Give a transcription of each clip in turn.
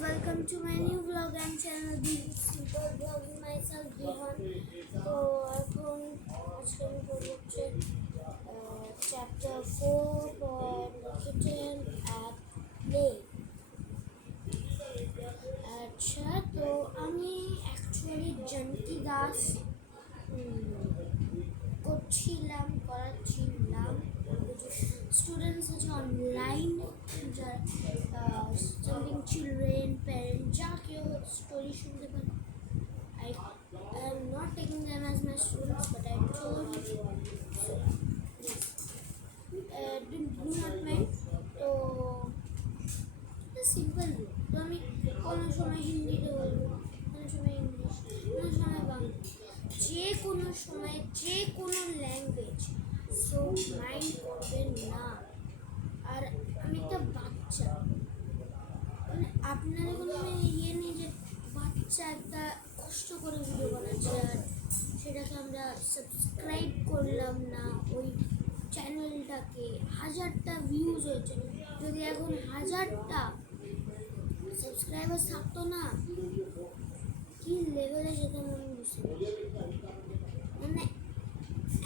welcome to my new vlog and channel. This is super vlogging myself, Bihan. তো এখন আজকে আমি করবো হচ্ছে চ্যাপ্টার 4 for the kitten at play. আচ্ছা, তো আমি অ্যাকচুয়ালি জানকি দাস করাচ্ছিলাম স্টুডেন্টস আছে অনলাইন যারা স্টাডিং চিলড্রেন প্যারেন্ট যা কেউ স্টোরি শুনতে পারে। I am not taking them as my students, but I told you so. Do not mind. তো সিম্পল তো আমি কোনো সময় হিন্দিতে বলবো, কোনো সময় ইংলিশ, কোনো সময় বাংলা, যে কোনো সময় যে কোনো ল্যাঙ্গুয়েজ। সো মাইন্ড করবেন না। আর আমি একটা বাচ্চা, মানে আপনাদের কোনো ইয়ে নেই যে বাচ্চা একটা কষ্ট করে ভিডিও বানাচ্ছে আর সেটাকে আমরা সাবস্ক্রাইব করলাম না। ওই চ্যানেলটাকে 1000টা ভিউজ হয়েছে, যদি এখন 1000টা সাবস্ক্রাইবার থাকতো না কি লেভেলে যেতাম আমি বুঝতে পারছি। মানে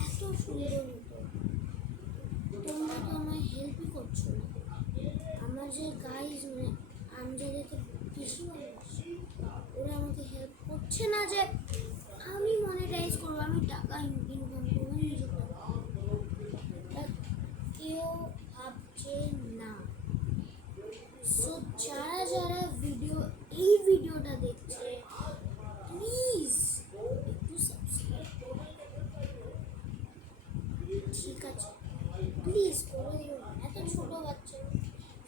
এত সুন্দর হতো, তোমরা তো আমায় হেল্পই করছো না। আমার যে গাইজ, মানে আমি যাদেরকে বেশি ভালোবাসি ওরা আমাকে হেল্প করছে না যে আমি মনিটাইজ করবো, আমি টাকা ইনকাম করবো নিজের টাকা। কেউ ভাবছে না। সো যারা যারা এই ভিডিওটা দেখছে প্লিজ একটু সাবস্ক্রাইব করো, ঠিক আছে? প্লিজ করে দিও না, এত ছোট বাচ্চা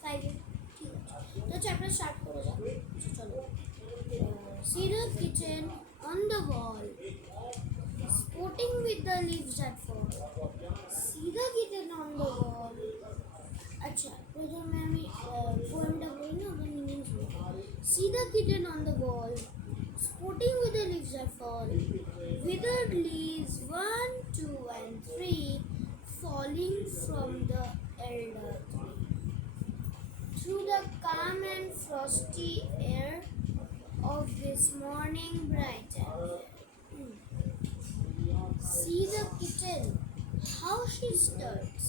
5 ঠিক আছে? তো চ্যাপ্টার স্টার্ট করে যাও। চলো। See the kitten on the wall, sporting with the leaves that fall. See the kitten on the wall. আচ্ছা, প্রথমে আমি পোয়েমটা বলি না, ওটা মিনিংস বলি। See the kitten on the wall, sporting with the leaves that fall. Withered leaves 1, 2, and 3 falling from the elder tree. Through the calm and frosty air of this morning bright and fair. See the kitten, how she stirs,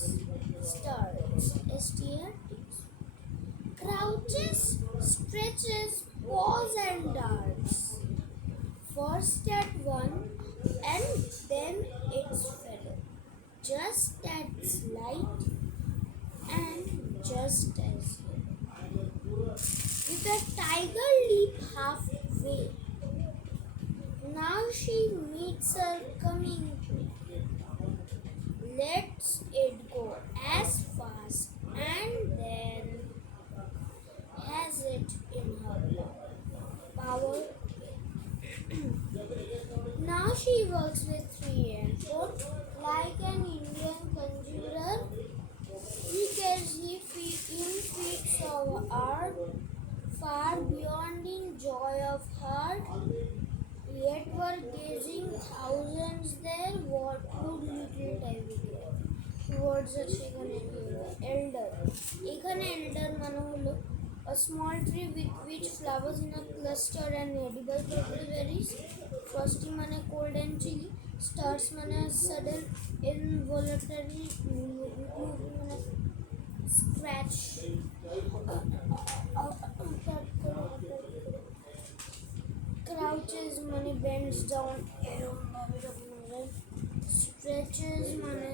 S-T-R-T-S, crouches, stretches, paws and darts, first at one and then its fellow, just as light and just as with a tiger leap halfway. Now she meets her coming prey, lets it go as fast and then has it in her power. Now she works with 3 and 4 like an Indian conjurer. He cares in feats of art, far beyond in joy of heart. Yet were gazing thousands there, what would little Davy care? Words are সেখানে elder. এখানে elder মানে হলো a small tree with which flowers in a cluster and edible purple berries. Frosty মানে cold and chilly. Stars মানে sudden involuntary মানে scratch. Crouches মানে bends down এরকম ভাবে যখন হয়। Stretches মানে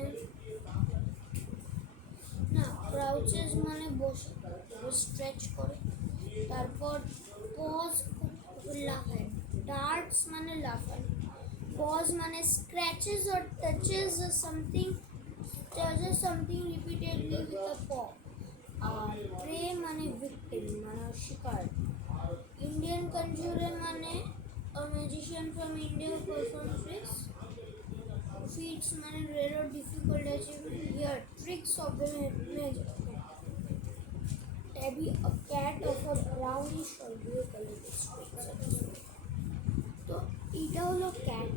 না, crouches মানে বসে স্ট্রেচ করে। তারপর পজ লাফায়, ডার্টস মানে লাফায়, পজ মানে scratches or touches something repeatedly with a paw. আর প্রে মানে ভিক্টিম মানে শিকার। ইন্ডিয়ান কনজুরার মানে a magician from India who performs tricks. Feats মানে rare or difficult achievement. Here tricks of the magic. Tabby a cat of a brownish or blue color streaks. তো এটা হলো ক্যাট,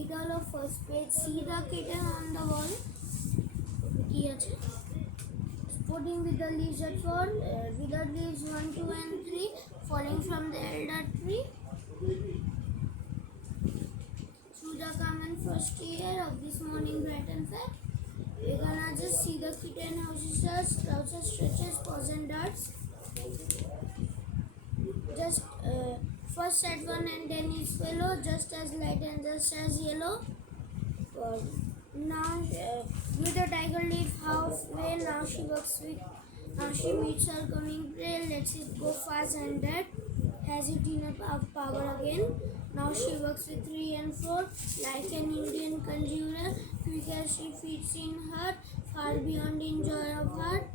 এটা হলো first page. See the kitten on the wall, কি আছে Voting with the leaves that fall, withered leaves 1, 2, and 3, falling from the elder tree. Through the calm and frosty air of this morning bright and fair, we're gonna just see the kitten how she starts, crouches, stretches, paws and darts. Just first at one and then his fellow, just as light and just as yellow. Now with the tiger leaf halfway, now she works with, now she meets her coming prey, lets it go fast and that has it enough power again. Now she works with 3 and 4 like an Indian conjurer, quick as she feeds in her, far beyond in joy of heart.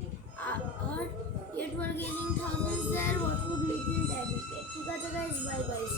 Yet were gazing thousands there, what would little Tabby get? ठीक है guys, bye guys.